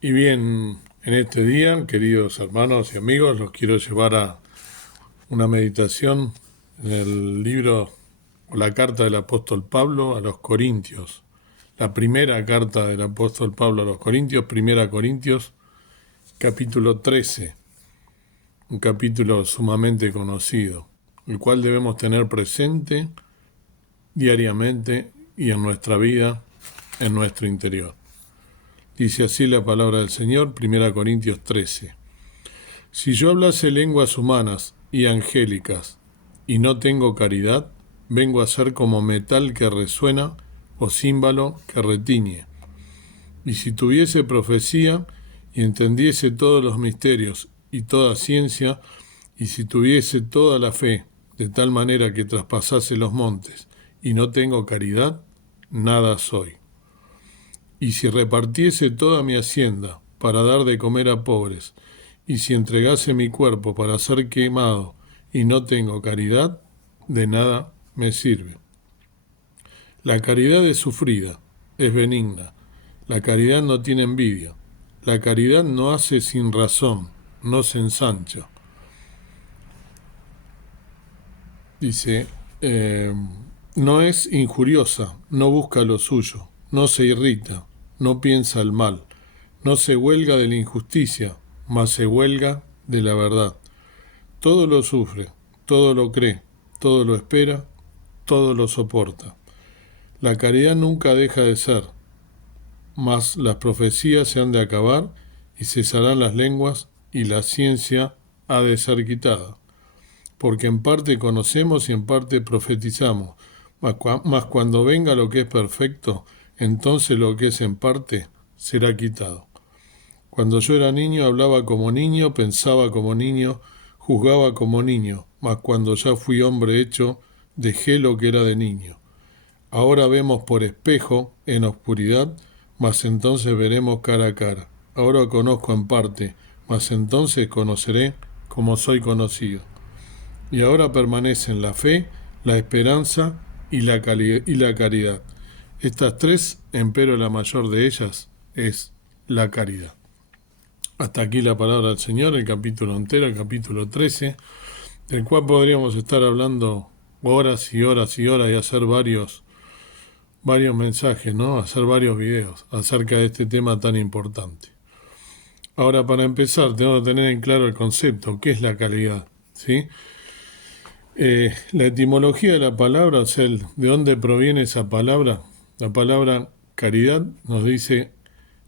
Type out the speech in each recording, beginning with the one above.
Y bien, en este día, queridos hermanos y amigos, los quiero llevar a una meditación en el libro o la carta del apóstol Pablo a los Corintios. La primera carta del apóstol Pablo a los Corintios, Primera Corintios, capítulo 13, un capítulo sumamente conocido, el cual debemos tener presente diariamente y en nuestra vida, en nuestro interior. Dice así la palabra del Señor, Primera Corintios 13. Si yo hablase lenguas humanas y angélicas y no tengo caridad, vengo a ser como metal que resuena o címbalo que retiñe. Y si tuviese profecía y entendiese todos los misterios y toda ciencia, y si tuviese toda la fe, de tal manera que traspasase los montes, y no tengo caridad, nada soy. Y si repartiese toda mi hacienda para dar de comer a pobres, y si entregase mi cuerpo para ser quemado, y no tengo caridad, de nada me sirve. La caridad es sufrida, es benigna. La caridad no tiene envidia. La caridad no hace sin razón, no se ensancha. Dice, no es injuriosa, no busca lo suyo, no se irrita, no piensa el mal, no se huelga de la injusticia, mas se huelga de la verdad. Todo lo sufre, todo lo cree, todo lo espera, todo lo soporta. La caridad nunca deja de ser, mas las profecías se han de acabar y cesarán las lenguas y la ciencia ha de ser quitada. Porque en parte conocemos y en parte profetizamos, mas cuando venga lo que es perfecto, entonces lo que es en parte será quitado. Cuando yo era niño hablaba como niño, pensaba como niño, juzgaba como niño, mas cuando ya fui hombre hecho, dejé lo que era de niño. Ahora vemos por espejo, en oscuridad, mas entonces veremos cara a cara. Ahora conozco en parte, mas entonces conoceré como soy conocido. Y ahora permanecen la fe, la esperanza y la caridad. Estas tres, empero la mayor de ellas es la caridad. Hasta aquí la palabra del Señor, el capítulo entero, el capítulo 13, del cual podríamos estar hablando horas y horas y horas y hacer varios mensajes, ¿no? Hacer varios videos acerca de este tema tan importante. Ahora, para empezar, tenemos que tener en claro el concepto, ¿qué es la caridad? ¿Sí? La etimología de la palabra, o sea, de dónde proviene esa palabra, la palabra caridad nos dice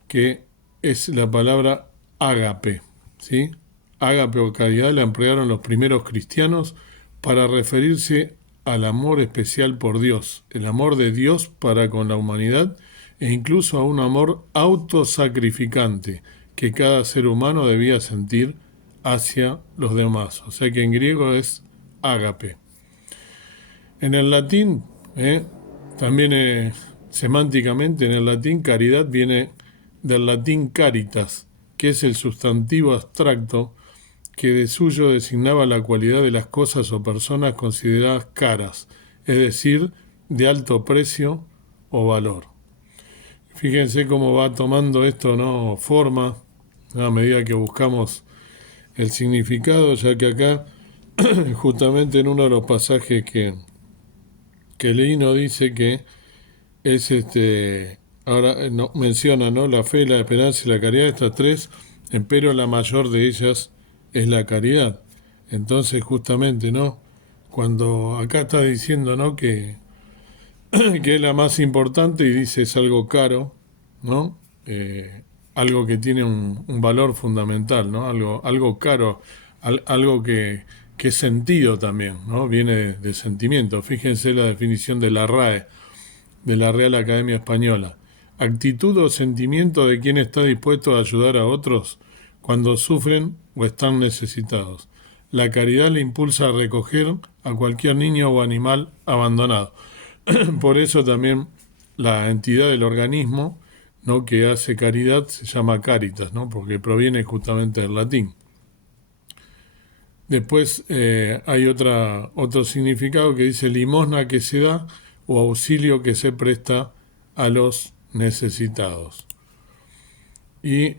que es la palabra ágape, ¿sí? Ágape o caridad la emplearon los primeros cristianos para referirse al amor especial por Dios, el amor de Dios para con la humanidad e incluso a un amor autosacrificante que cada ser humano debía sentir hacia los demás. O sea que en griego es ágape. En el latín, también semánticamente en el latín caridad viene del latín caritas, que es el sustantivo abstracto que de suyo designaba la cualidad de las cosas o personas consideradas caras, es decir, de alto precio o valor. Fíjense cómo va tomando esto, ¿no?, forma a medida que buscamos el significado, ya que acá, justamente en uno de los pasajes que leí, nos dice que es ahora no, menciona, ¿no?, la fe, la esperanza y la caridad, estas tres, pero la mayor de ellas es la caridad. Entonces, justamente, ¿no?, cuando acá está diciendo, ¿no?, que es la más importante y dice es algo caro, ¿no? Algo que tiene un valor fundamental, ¿no? Algo caro, algo que es sentido también, ¿no? Viene de sentimiento. Fíjense la definición de la RAE, de la Real Academia Española. Actitud o sentimiento de quien está dispuesto a ayudar a otros cuando sufren o están necesitados. La caridad le impulsa a recoger a cualquier niño o animal abandonado. Por eso también la entidad del organismo, ¿no?, que hace caridad se llama caritas, ¿no?, porque proviene justamente del latín. Después hay otro significado que dice limosna que se da o auxilio que se presta a los necesitados. Y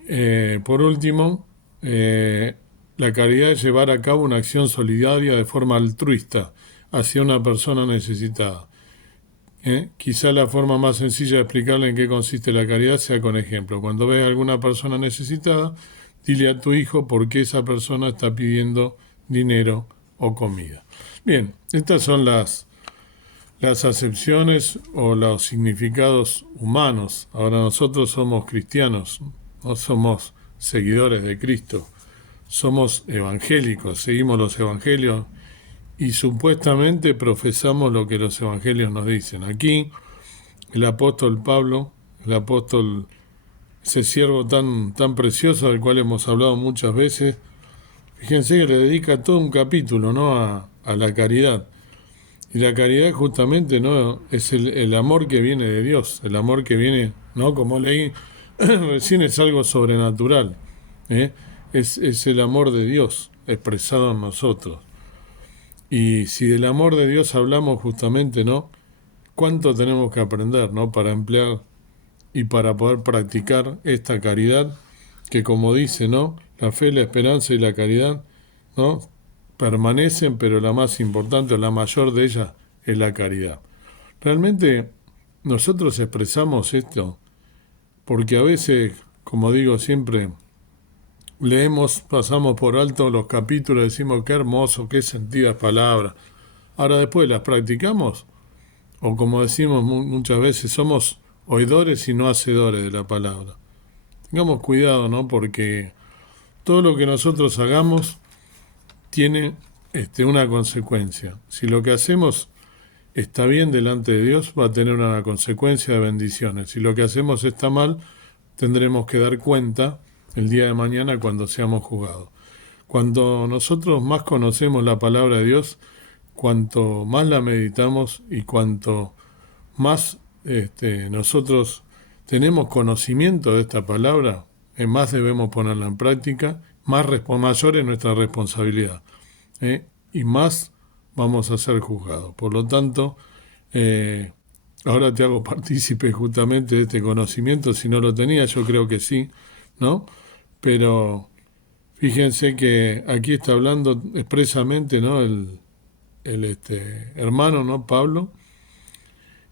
por último, la caridad es llevar a cabo una acción solidaria de forma altruista hacia una persona necesitada. Quizá la forma más sencilla de explicarle en qué consiste la caridad sea con ejemplo. Cuando ves a alguna persona necesitada, dile a tu hijo por qué esa persona está pidiendo dinero o comida. Bien, estas son las acepciones o los significados humanos. Ahora nosotros somos cristianos, no somos seguidores de Cristo, somos evangélicos, seguimos los evangelios y supuestamente profesamos lo que los evangelios nos dicen. Aquí el apóstol Pablo, el apóstol, ese siervo tan precioso del cual hemos hablado muchas veces, fíjense que le dedica todo un capítulo, ¿no?, a la caridad. Y la caridad justamente, ¿no?, es el amor que viene de Dios, el amor que viene, ¿no?, como leí recién, es algo sobrenatural, ¿eh? Es el amor de Dios expresado en nosotros. Y si del amor de Dios hablamos justamente, ¿no?, cuánto tenemos que aprender, ¿no?, para emplear y para poder practicar esta caridad que, como dice, ¿no?, la fe, la esperanza y la caridad, ¿no?, permanecen, pero la más importante o la mayor de ellas es la caridad. Realmente nosotros expresamos esto porque a veces, como digo siempre, leemos, pasamos por alto los capítulos, decimos qué hermoso, qué sentidas palabras. Ahora después las practicamos, o como decimos muchas veces, somos oidores y no hacedores de la palabra. Tengamos cuidado, ¿no?, porque todo lo que nosotros hagamos tiene una consecuencia. Si lo que hacemos está bien delante de Dios, va a tener una consecuencia de bendiciones. Si lo que hacemos está mal, tendremos que dar cuenta el día de mañana cuando seamos juzgados. Cuando nosotros más conocemos la palabra de Dios, cuanto más la meditamos y cuanto más nosotros tenemos conocimiento de esta palabra, más debemos ponerla en práctica, mayor es nuestra responsabilidad, y más vamos a ser juzgados. Por lo tanto, ahora te hago partícipe justamente de este conocimiento. Si no lo tenía, yo creo que sí, ¿no? Pero fíjense que aquí está hablando expresamente, ¿no?, el hermano, ¿no?, Pablo,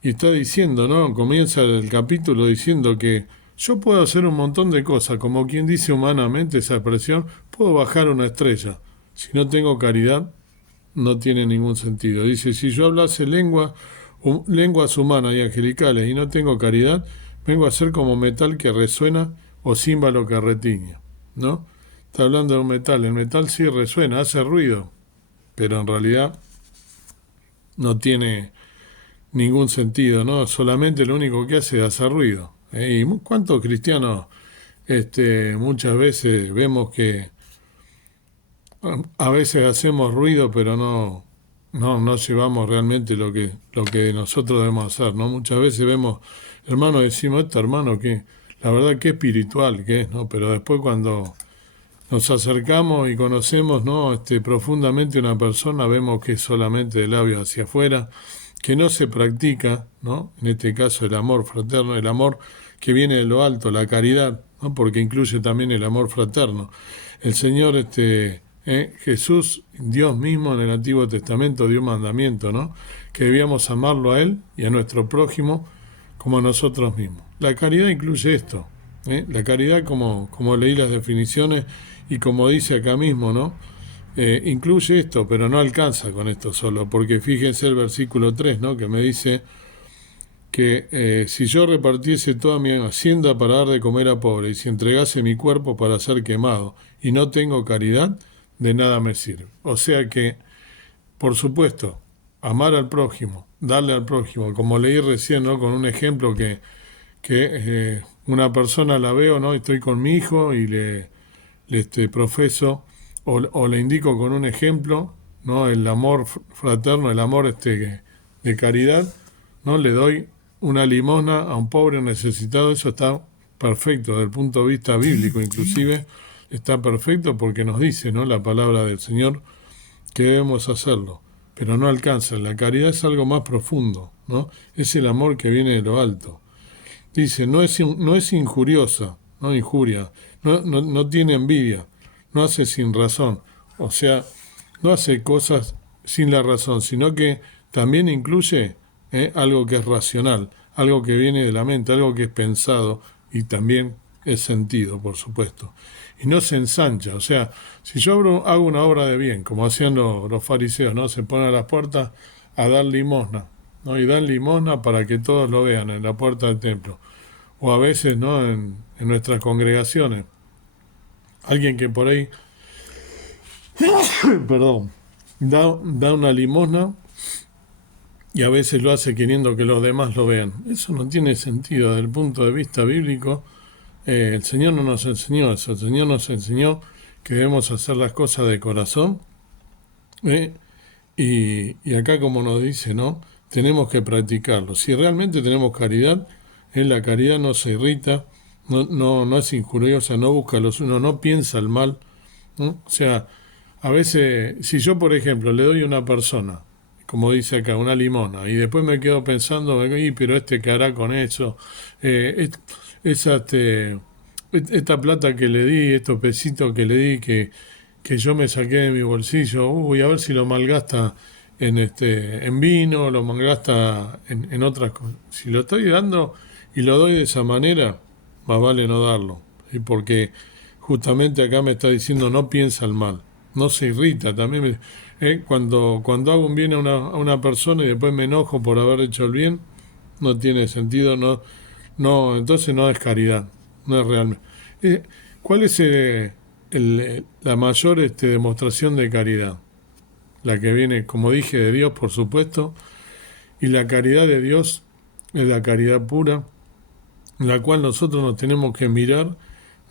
y está diciendo, ¿no?, comienza el capítulo diciendo que yo puedo hacer un montón de cosas, como quien dice humanamente esa expresión, puedo bajar una estrella. Si no tengo caridad, no tiene ningún sentido. Dice, si yo hablase lenguas humanas y angelicales y no tengo caridad, vengo a ser como metal que resuena o címbalo que retiña, ¿no? Está hablando de un metal. El metal sí resuena, hace ruido, pero en realidad no tiene ningún sentido, ¿no? Solamente lo único que hace es hacer ruido. ¿Y cuántos cristianos muchas veces vemos que a veces hacemos ruido, pero no llevamos realmente lo que nosotros debemos hacer, ¿no? Muchas veces vemos, hermano, decimos, hermano, que la verdad que espiritual que es, ¿no? Pero después cuando nos acercamos y conocemos, ¿no?, profundamente una persona, vemos que es solamente de labios hacia afuera, que no se practica, ¿no?, en este caso el amor fraterno, el amor que viene de lo alto, la caridad, ¿no?, porque incluye también el amor fraterno. El Señor, Jesús, Dios mismo en el Antiguo Testamento dio un mandamiento, ¿no?, que debíamos amarlo a Él y a nuestro prójimo como a nosotros mismos. La caridad incluye esto, la caridad, como leí las definiciones y como dice acá mismo, ¿no?, incluye esto, pero no alcanza con esto solo, porque fíjense el versículo 3, ¿no?, que me dice que si yo repartiese toda mi hacienda para dar de comer a pobres, y si entregase mi cuerpo para ser quemado, y no tengo caridad, de nada me sirve. O sea que, por supuesto, amar al prójimo, darle al prójimo, como leí recién, ¿no?, con un ejemplo que una persona la veo, ¿no?, estoy con mi hijo y le profeso o le indico con un ejemplo, ¿no?, el amor fraterno, el amor de caridad, ¿no?, le doy una limosna a un pobre necesitado. Eso está perfecto desde el punto de vista bíblico, inclusive está perfecto porque nos dice, ¿no?, la palabra del Señor que debemos hacerlo, pero no alcanza. La caridad es algo más profundo, ¿no? Es el amor que viene de lo alto. Dice, no es injuriosa, no injuria, no tiene envidia, no hace sin razón, o sea, no hace cosas sin la razón, sino que también incluye algo que es racional, algo que viene de la mente, algo que es pensado y también es sentido, por supuesto. Y no se ensancha, o sea, si yo hago una obra de bien, como hacían los fariseos, ¿no? Se ponen a las puertas a dar limosna, ¿no? Y dan limosna para que todos lo vean en la puerta del templo. O a veces, ¿no? En nuestras congregaciones. Alguien que por ahí, perdón, da una limosna y a veces lo hace queriendo que los demás lo vean. Eso no tiene sentido desde el punto de vista bíblico. El Señor no nos enseñó eso. El Señor nos enseñó que debemos hacer las cosas de corazón. ¿eh? Y acá, como nos dice, ¿no? Tenemos que practicarlo. Si realmente tenemos caridad, la caridad no se irrita, no es injuriosa, no busca lo suyo, no piensa el mal, ¿no? O sea, a veces, si yo, por ejemplo, le doy a una persona, como dice acá, una limona, y después me quedo pensando, pero qué hará con eso, eh, esa, esta plata que le di, estos pesitos que le di, que yo me saqué de mi bolsillo, a ver si lo malgasta en vino, lo malgasta en otras cosas. Si lo estoy dando y lo doy de esa manera, más vale no darlo, ¿sí? Porque justamente acá me está diciendo no piensa el mal, no se irrita. También cuando hago un bien a una persona y después me enojo por haber hecho el bien, no tiene sentido, entonces no es caridad, no es realmente. Eh, ¿Cuál es la mayor demostración de caridad? La que viene, como dije, de Dios, por supuesto, y la caridad de Dios es la caridad pura, en la cual nosotros nos tenemos que mirar,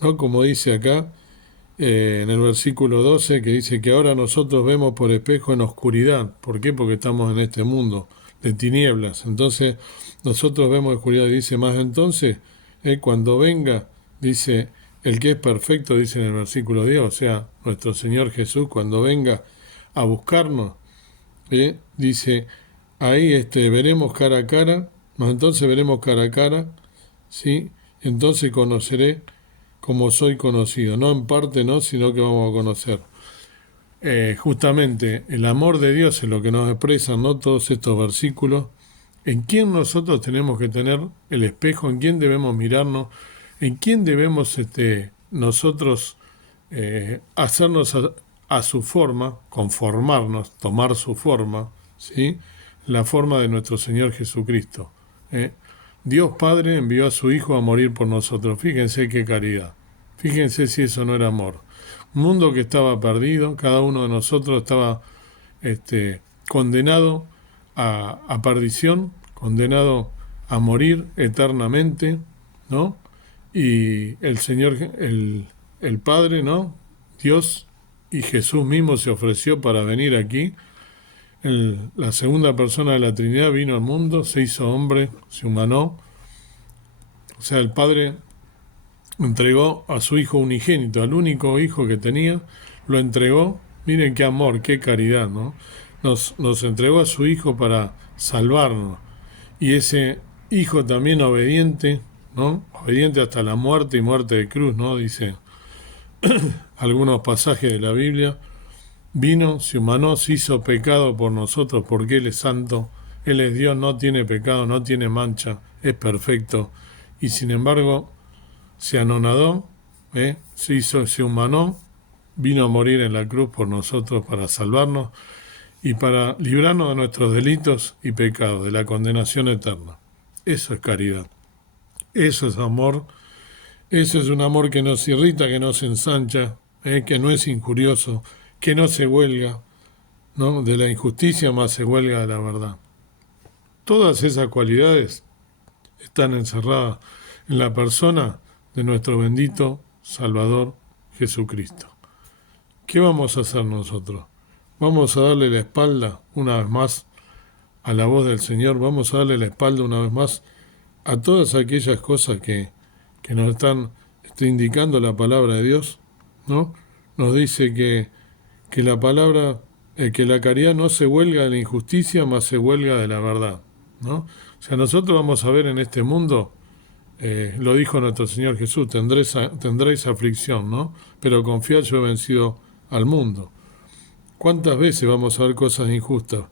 ¿no? Como dice acá, en el versículo 12, que dice que ahora nosotros vemos por espejo en oscuridad. ¿Por qué? Porque estamos en este mundo de tinieblas. Entonces, nosotros vemos oscuridad. Y dice más entonces, cuando venga, dice, el que es perfecto, dice en el versículo 10, o sea, nuestro Señor Jesús, cuando venga a buscarnos, dice, ahí veremos cara a cara, más entonces veremos cara a cara, ¿sí? Entonces conoceré como soy conocido, no en parte no, sino que vamos a conocer. Justamente el amor de Dios es lo que nos expresan, ¿no? Todos estos versículos, en quién nosotros tenemos que tener el espejo, en quién debemos mirarnos, en quién debemos nosotros hacernos a su forma, conformarnos, tomar su forma, ¿sí? La forma de nuestro Señor Jesucristo. Dios Padre envió a su Hijo a morir por nosotros. Fíjense qué caridad. Fíjense si eso no era amor. Un mundo que estaba perdido, cada uno de nosotros estaba condenado a perdición, condenado a morir eternamente, ¿no? Y el Señor, el Padre, ¿no? Dios y Jesús mismo se ofreció para venir aquí. La segunda persona de la Trinidad vino al mundo, se hizo hombre, se humanó. O sea, el Padre entregó a su Hijo unigénito, al único Hijo que tenía, lo entregó. Miren qué amor, qué caridad, ¿no? Nos entregó a su Hijo para salvarnos. Y ese Hijo también obediente, ¿no? Obediente hasta la muerte y muerte de cruz, ¿no? Dice algunos pasajes de la Biblia. Vino, se humanó, se hizo pecado por nosotros porque Él es santo, Él es Dios, no tiene pecado, no tiene mancha, es perfecto. Y sin embargo, se anonadó, se humanó, vino a morir en la cruz por nosotros para salvarnos y para librarnos de nuestros delitos y pecados, de la condenación eterna. Eso es caridad, eso es amor, eso es un amor que nos irrita, que nos ensancha, que no es injurioso, que no se huelga, ¿no? De la injusticia más se huelga de la verdad. Todas esas cualidades están encerradas en la persona de nuestro bendito Salvador Jesucristo. ¿Qué vamos a hacer nosotros? Vamos a darle la espalda una vez más a la voz del Señor, vamos a darle la espalda una vez más a todas aquellas cosas que nos están indicando la palabra de Dios, ¿no? Nos dice que la palabra, que la caridad no se huelga de la injusticia, más se huelga de la verdad, ¿no? O sea, nosotros vamos a ver en este mundo Lo dijo nuestro Señor Jesús, tendréis aflicción, ¿no? Pero confiad, yo he vencido al mundo. ¿Cuántas veces vamos a ver cosas injustas?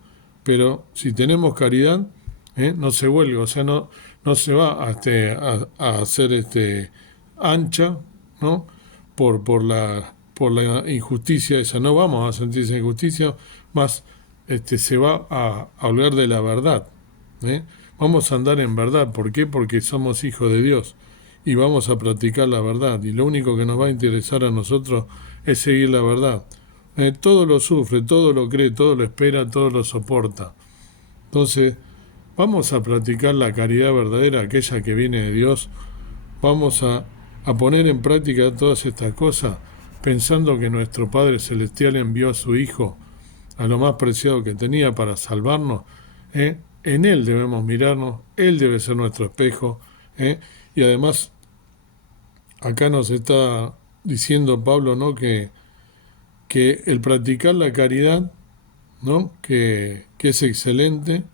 Pero si tenemos caridad, no se vuelve, o sea, no se va a hacer ancha, ¿no? Por la injusticia esa. No vamos a sentir esa injusticia, más se va a hablar de la verdad. ¿eh? Vamos a andar en verdad. ¿Por qué? Porque somos hijos de Dios y vamos a practicar la verdad. Y lo único que nos va a interesar a nosotros es seguir la verdad. Todo lo sufre, todo lo cree, todo lo espera, todo lo soporta. Entonces, vamos a practicar la caridad verdadera, aquella que viene de Dios. Vamos a poner en práctica todas estas cosas, pensando que nuestro Padre Celestial envió a su Hijo, a lo más preciado que tenía para salvarnos. En Él debemos mirarnos, Él debe ser nuestro espejo. Y además, acá nos está diciendo Pablo, ¿no? que el practicar la caridad, ¿no? que es excelente,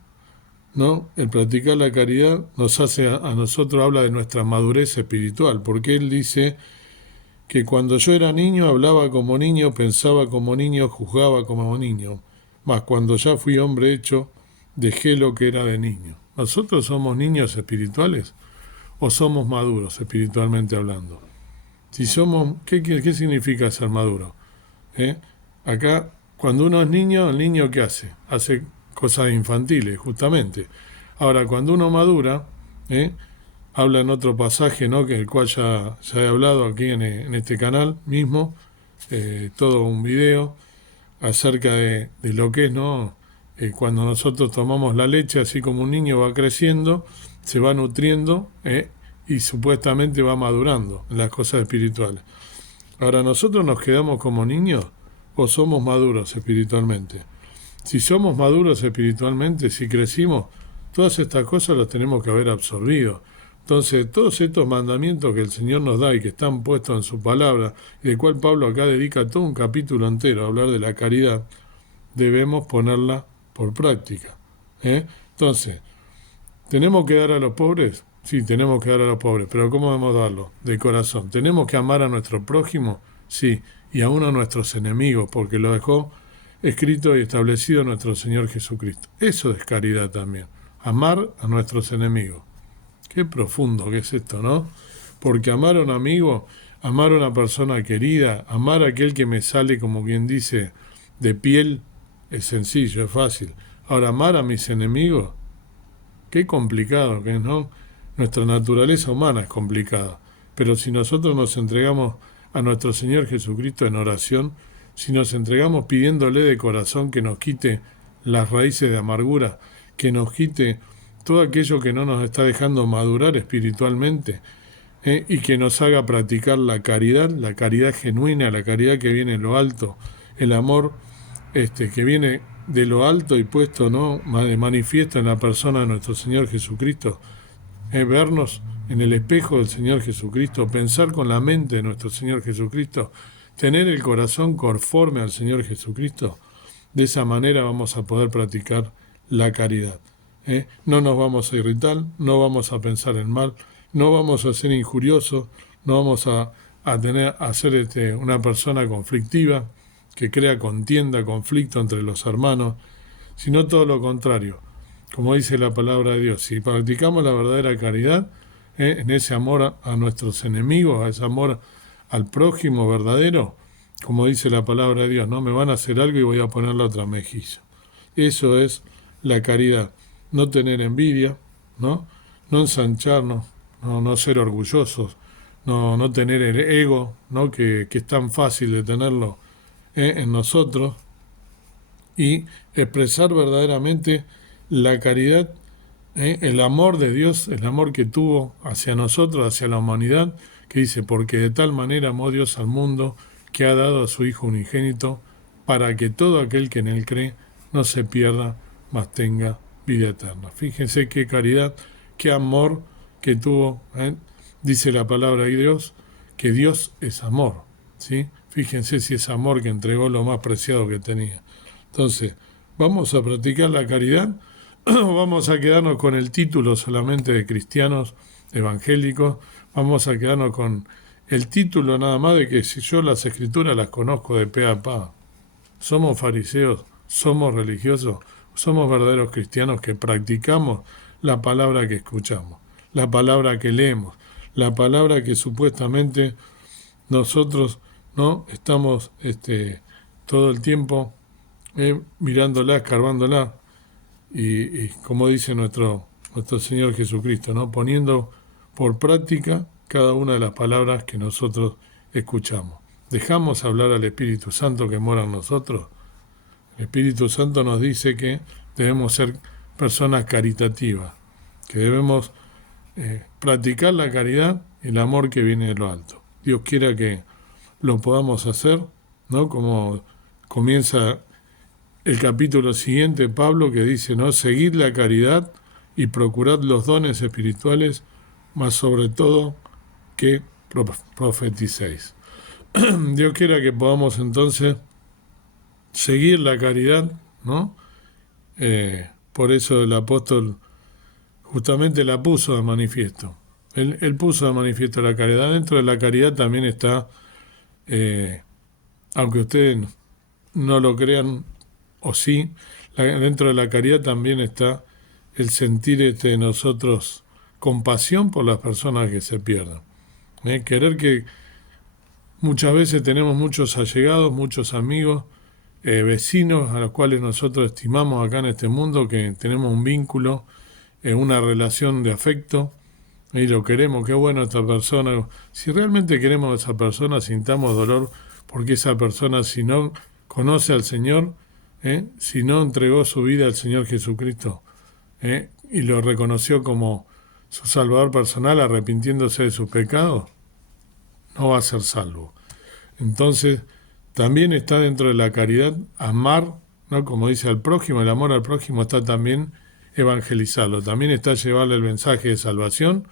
¿no? El practicar la caridad nos hace a nosotros, habla de nuestra madurez espiritual, porque él dice que cuando yo era niño hablaba como niño, pensaba como niño, juzgaba como niño, mas cuando ya fui hombre hecho, dejé lo que era de niño. ¿Nosotros somos niños espirituales o somos maduros espiritualmente hablando? Si somos, ¿qué significa ser maduro? Acá, cuando uno es niño, ¿el niño qué hace? Hace cosas infantiles, justamente. Ahora, cuando uno madura, habla en otro pasaje, ¿no? Que el cual ya he hablado aquí en este canal mismo, todo un video acerca de lo que es, ¿no? Cuando nosotros tomamos la leche, así como un niño va creciendo, se va nutriendo, y supuestamente va madurando en las cosas espirituales. Ahora, ¿nosotros nos quedamos como niños o somos maduros espiritualmente? Si somos maduros espiritualmente, si crecimos, todas estas cosas las tenemos que haber absorbido. Entonces, todos estos mandamientos que el Señor nos da y que están puestos en su palabra, y del cual Pablo acá dedica todo un capítulo entero a hablar de la caridad, debemos ponerla por práctica. Entonces, ¿tenemos que dar a los pobres? Sí, tenemos que dar a los pobres, pero ¿cómo debemos darlo? De corazón. ¿Tenemos que amar a nuestro prójimo? Sí, y aún a nuestros enemigos, porque lo dejó escrito y establecido nuestro Señor Jesucristo. Eso es caridad también, amar a nuestros enemigos. Qué profundo que es esto, ¿no? Porque amar a un amigo, amar a una persona querida, amar a aquel que me sale, como quien dice, de piel, es sencillo, es fácil. Ahora, amar a mis enemigos, qué complicado que es, ¿no? Nuestra naturaleza humana es complicada, pero si nosotros nos entregamos a nuestro Señor Jesucristo en oración, si nos entregamos pidiéndole de corazón que nos quite las raíces de amargura, que nos quite todo aquello que no nos está dejando madurar espiritualmente, y que nos haga practicar la caridad genuina, la caridad que viene de lo alto, el amor que viene de lo alto y puesto, ¿no?, de manifiesto en la persona de nuestro Señor Jesucristo, vernos en el espejo del Señor Jesucristo, pensar con la mente de nuestro Señor Jesucristo, tener el corazón conforme al Señor Jesucristo. De esa manera vamos a poder practicar la caridad. No nos vamos a irritar, no vamos a pensar en mal, no vamos a ser injuriosos, no vamos a ser una persona conflictiva, que crea contienda, conflicto entre los hermanos, sino todo lo contrario. Como dice la palabra de Dios, si practicamos la verdadera caridad, en ese amor a nuestros enemigos, a ese amor al prójimo verdadero, como dice la palabra de Dios, no me van a hacer algo y voy a poner la otra mejilla. Eso es la caridad. No tener envidia, no ensancharnos, no ser orgullosos, no tener el ego, ¿no? que es tan fácil de tenerlo en nosotros, y expresar verdaderamente la caridad, el amor de Dios, el amor que tuvo hacia nosotros, hacia la humanidad, que dice, porque de tal manera amó Dios al mundo, que ha dado a su Hijo unigénito, para que todo aquel que en él cree no se pierda, mas tenga vida eterna. Fíjense qué caridad, qué amor que tuvo, dice la palabra de Dios, que Dios es amor, ¿sí? Fíjense si es amor que entregó lo más preciado que tenía. Entonces, ¿vamos a practicar la caridad o vamos a quedarnos con el título solamente de cristianos evangélicos, vamos a quedarnos con el título nada más de que si yo las escrituras las conozco de pe a pa. Somos fariseos, somos religiosos, somos verdaderos cristianos que practicamos la palabra que escuchamos, la palabra que leemos, la palabra que supuestamente nosotros no estamos todo el tiempo mirándola, escarbándola y como dice nuestro Señor Jesucristo, ¿no? Poniendo por práctica cada una de las palabras que nosotros escuchamos. ¿Dejamos hablar al Espíritu Santo que mora en nosotros? El Espíritu Santo nos dice que debemos ser personas caritativas, que debemos practicar la caridad y el amor que viene de lo alto. Dios quiera que lo podamos hacer, ¿no? Como comienza el capítulo siguiente, Pablo, que dice, ¿no? Seguid la caridad y procurad los dones espirituales, más sobre todo que profeticéis. Dios quiera que podamos entonces seguir la caridad, ¿no? Por eso el apóstol justamente la puso de manifiesto. Él puso de manifiesto la caridad. Dentro de la caridad también está, aunque ustedes no lo crean, o sí, dentro de la caridad también está el sentir de nosotros compasión por las personas que se pierden. Querer que muchas veces tenemos muchos allegados, muchos amigos, vecinos a los cuales nosotros estimamos acá en este mundo, que tenemos un vínculo, una relación de afecto, y lo queremos, qué bueno esta persona. Si realmente queremos a esa persona, sintamos dolor porque esa persona, si no conoce al Señor, si no entregó su vida al Señor Jesucristo y lo reconoció como su Salvador personal, arrepintiéndose de sus pecados, no va a ser salvo. Entonces, también está dentro de la caridad amar, ¿no? Como dice al prójimo, el amor al prójimo está también evangelizarlo, también está llevarle el mensaje de salvación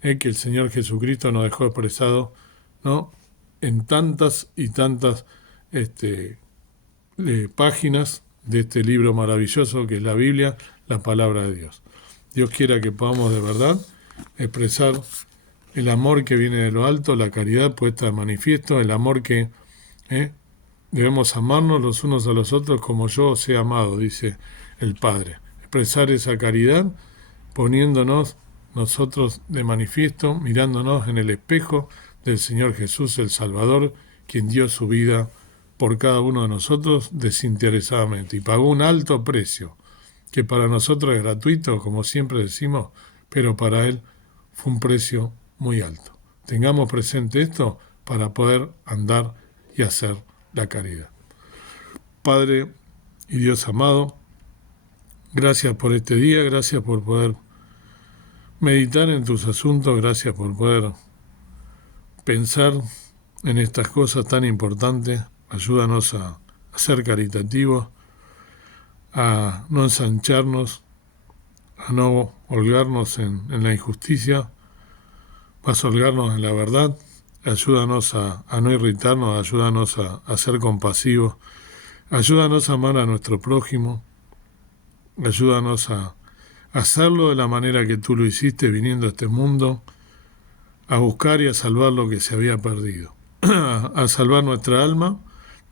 que el Señor Jesucristo nos dejó expresado, ¿no? En tantas y tantas páginas de este libro maravilloso que es la Biblia, la palabra de Dios. Dios quiera que podamos de verdad expresar el amor que viene de lo alto, la caridad puesta de manifiesto, el amor que debemos amarnos los unos a los otros como yo os he amado, dice el Padre. Expresar esa caridad poniéndonos nosotros de manifiesto, mirándonos en el espejo del Señor Jesús, el Salvador, quien dio su vida por cada uno de nosotros desinteresadamente y pagó un alto precio, que para nosotros es gratuito, como siempre decimos, pero para Él fue un precio muy alto. Tengamos presente esto para poder andar y hacer la caridad. Padre y Dios amado, gracias por este día, gracias por poder meditar en tus asuntos, gracias por poder pensar en estas cosas tan importantes. Ayúdanos a ser caritativos, a no ensancharnos, a no holgarnos en la injusticia, más holgarnos en la verdad. Ayúdanos a no irritarnos, ayúdanos a ser compasivos, ayúdanos a amar a nuestro prójimo, ayúdanos a hacerlo de la manera que tú lo hiciste viniendo a este mundo, a buscar y a salvar lo que se había perdido, a salvar nuestra alma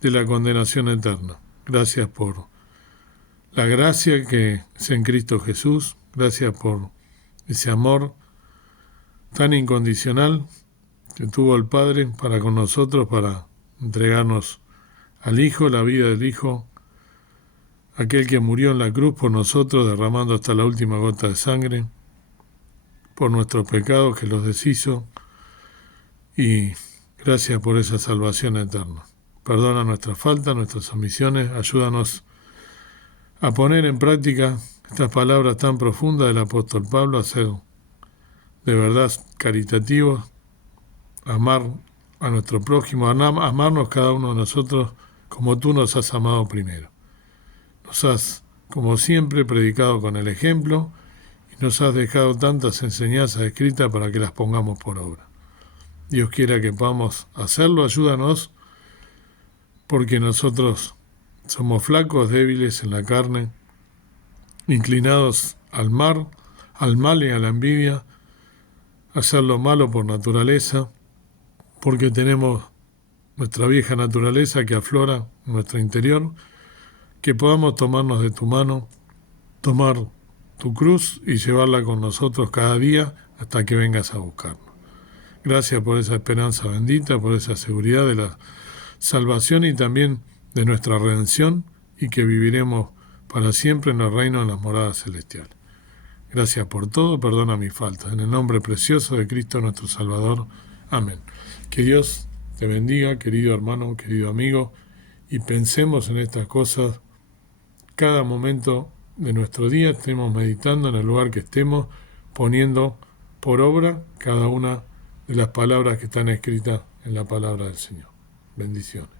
de la condenación eterna. Gracias por la gracia que es en Cristo Jesús, gracias por ese amor tan incondicional que tuvo el Padre para con nosotros, para entregarnos al Hijo, la vida del Hijo, aquel que murió en la cruz por nosotros, derramando hasta la última gota de sangre, por nuestros pecados que los deshizo, y gracias por esa salvación eterna. Perdona nuestras faltas, nuestras omisiones, ayúdanos a poner en práctica estas palabras tan profundas del apóstol Pablo, a ser de verdad caritativos, amar a nuestro prójimo, amarnos cada uno de nosotros como tú nos has amado primero. Nos has, como siempre, predicado con el ejemplo y nos has dejado tantas enseñanzas escritas para que las pongamos por obra. Dios quiera que podamos hacerlo, ayúdanos, porque nosotros somos flacos, débiles en la carne, inclinados al mal y a la envidia. hacer lo malo por naturaleza, porque tenemos nuestra vieja naturaleza que aflora en nuestro interior, que podamos tomarnos de tu mano, tomar tu cruz y llevarla con nosotros cada día hasta que vengas a buscarnos. Gracias por esa esperanza bendita, por esa seguridad de la salvación y también de nuestra redención, y que viviremos para siempre en el reino de las moradas celestiales. Gracias por todo, perdona mis faltas. En el nombre precioso de Cristo nuestro Salvador. Amén. Que Dios te bendiga, querido hermano, querido amigo, y pensemos en estas cosas cada momento de nuestro día, estemos meditando en el lugar que estemos, poniendo por obra cada una de las palabras que están escritas en la palabra del Señor. Bendiciones.